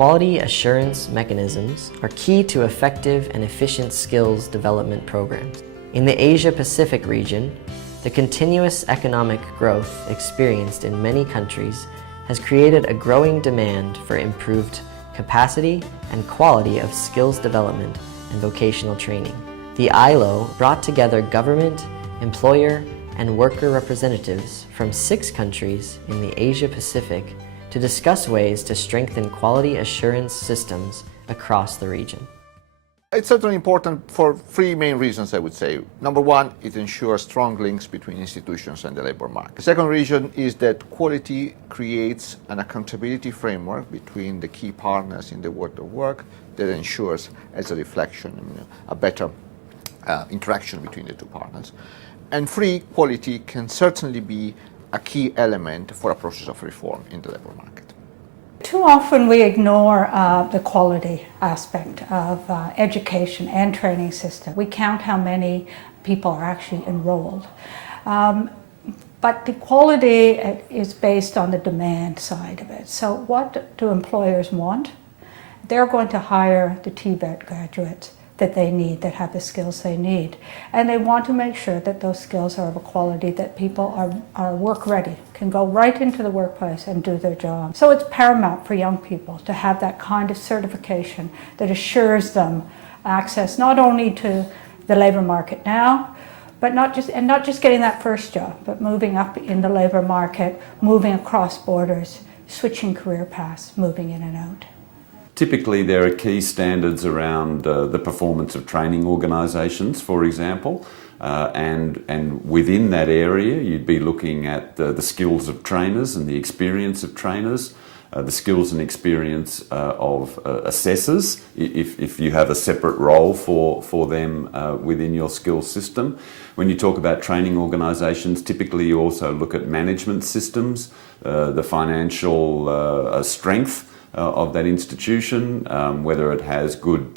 Quality assurance mechanisms are key to effective and efficient skills development programs. In the Asia-Pacific region, the continuous economic growth experienced in many countries has created a growing demand for improved capacity and quality of skills development and vocational training. The ILO brought together government, employer, and worker representatives from 6 countries in the Asia-Pacific to discuss ways to strengthen quality assurance systems across the region. It's certainly important for 3 main reasons, I would say. Number 1, it ensures strong links between institutions and the labor market. The second reason is that quality creates an accountability framework between the key partners in the world of work that ensures, as a reflection, a better interaction between the 2 partners. And 3, quality can certainly be a key element for a process of reform in the labor market. Too often we ignore the quality aspect of education and training system. We count how many people are actually enrolled. But the quality is based on the demand side of it. So what do employers want? They're going to hire the TVET graduates that they need, that have the skills they need. And they want to make sure that those skills are of a quality that people are work ready, can go right into the workplace and do their job. So it's paramount for young people to have that kind of certification that assures them access not only to the labor market now, but not just getting that first job, but moving up in the labor market, moving across borders, switching career paths, moving in and out. Typically, there are key standards around the performance of training organisations, for example, and within that area you'd be looking at the skills of trainers and the experience of trainers, the skills and experience of assessors, if you have a separate role for them within your skills system. When you talk about training organisations, typically you also look at management systems, the financial strength of that institution, whether it has good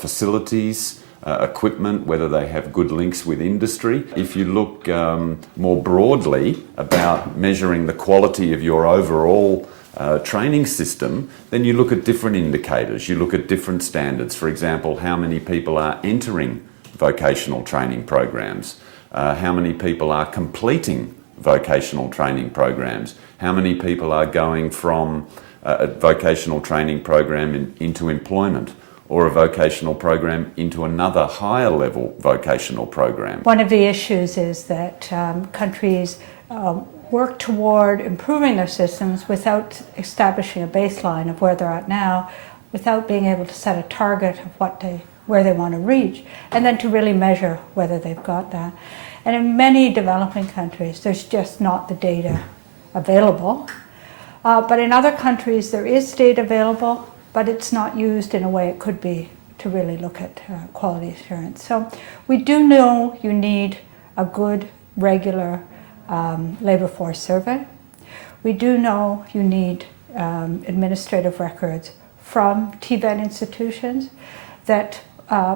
facilities, equipment, whether they have good links with industry. If you look more broadly about measuring the quality of your overall training system, then you look at different indicators, you look at different standards. For example, how many people are entering vocational training programs, how many people are completing vocational training programs, how many people are going from a vocational training program into employment, or a vocational program into another higher level vocational program. One of the issues is that countries work toward improving their systems without establishing a baseline of where they're at now, without being able to set a target of where they want to reach, and then to really measure whether they've got that. And in many developing countries, there's just not the data available. But in other countries, there is data available, but it's not used in a way it could be to really look at quality assurance. So we do know you need a good, regular labor force survey. We do know you need administrative records from TVET institutions that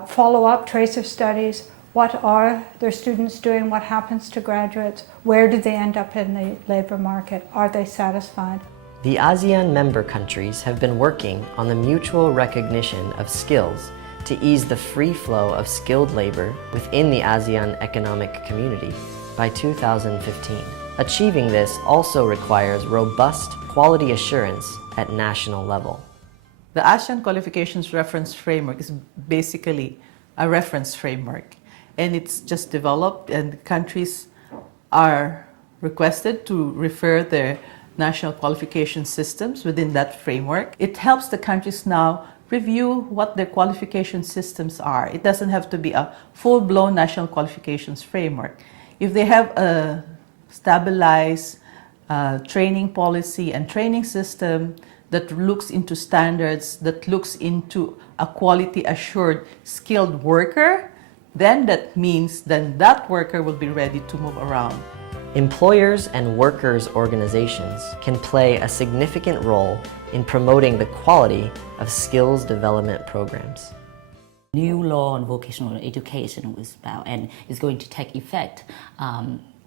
follow up tracer studies. What are their students doing? What happens to graduates? Where do they end up in the labor market? Are they satisfied? The ASEAN member countries have been working on the mutual recognition of skills to ease the free flow of skilled labor within the ASEAN economic community by 2015. Achieving this also requires robust quality assurance at national level. The ASEAN Qualifications Reference Framework is basically a reference framework, and it's just developed, and countries are requested to refer their national qualification systems within that framework. It helps the countries now review what their qualification systems are. It doesn't have to be a full-blown national qualifications framework. If they have a stabilized training policy and training system that looks into standards, that looks into a quality assured skilled worker, then that means then that worker will be ready to move around. Employers and workers' organizations can play a significant role in promoting the quality of skills development programs. New law on vocational education was about, and is going to take effect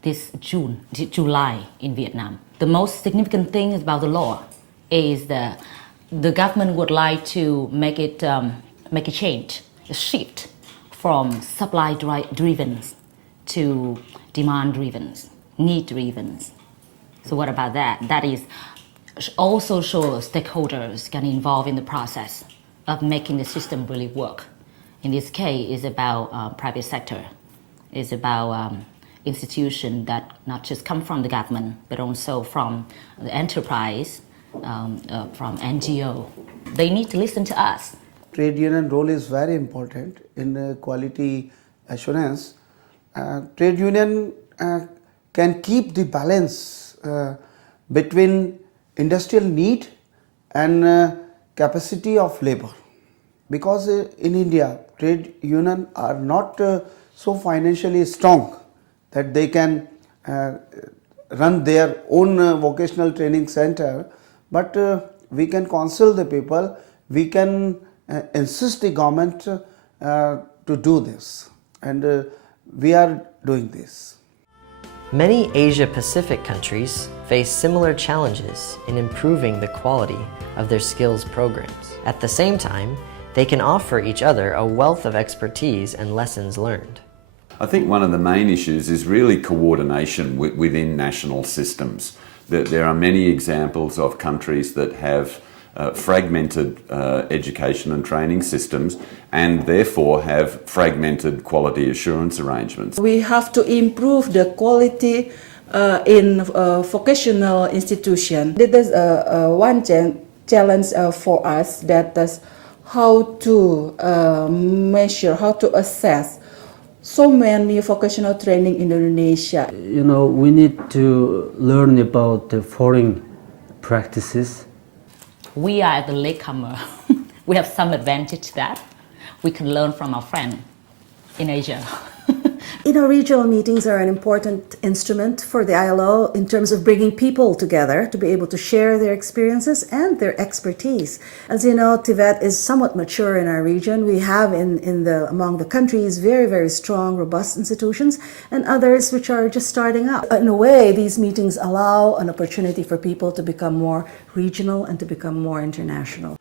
this July in Vietnam. The most significant thing is about the law. is the government would like to make a change, a shift from supply-driven to demand-driven, need-driven. So what about that? That is also shows stakeholders get involved in the process of making the system really work. In this case, it's about private sector. It's about institutions that not just come from the government, but also from the enterprise, from NGO. They need to listen to us. Trade union role is very important in quality assurance. Trade union can keep the balance between industrial need and capacity of labor, because in India trade union are not so financially strong that they can run their own vocational training center, but we can counsel the people, we can insist the government to do this, and we are doing this. Many Asia-Pacific countries face similar challenges in improving the quality of their skills programs. At the same time, they can offer each other a wealth of expertise and lessons learned. I think one of the main issues is really coordination within national systems. There are many examples of countries that have fragmented education and training systems and therefore have fragmented quality assurance arrangements. We have to improve the quality in vocational institution. This is one challenge for us, that is how to measure, how to assess so many vocational training in Indonesia. You know, we need to learn about the foreign practices. We are the latecomer. We have some advantage to that. We can learn from our friend in Asia. Regional meetings are an important instrument for the ILO in terms of bringing people together to be able to share their experiences and their expertise. As you know, Tibet is somewhat mature in our region. We have among the countries very, very strong, robust institutions, and others which are just starting up. In a way, these meetings allow an opportunity for people to become more regional and to become more international.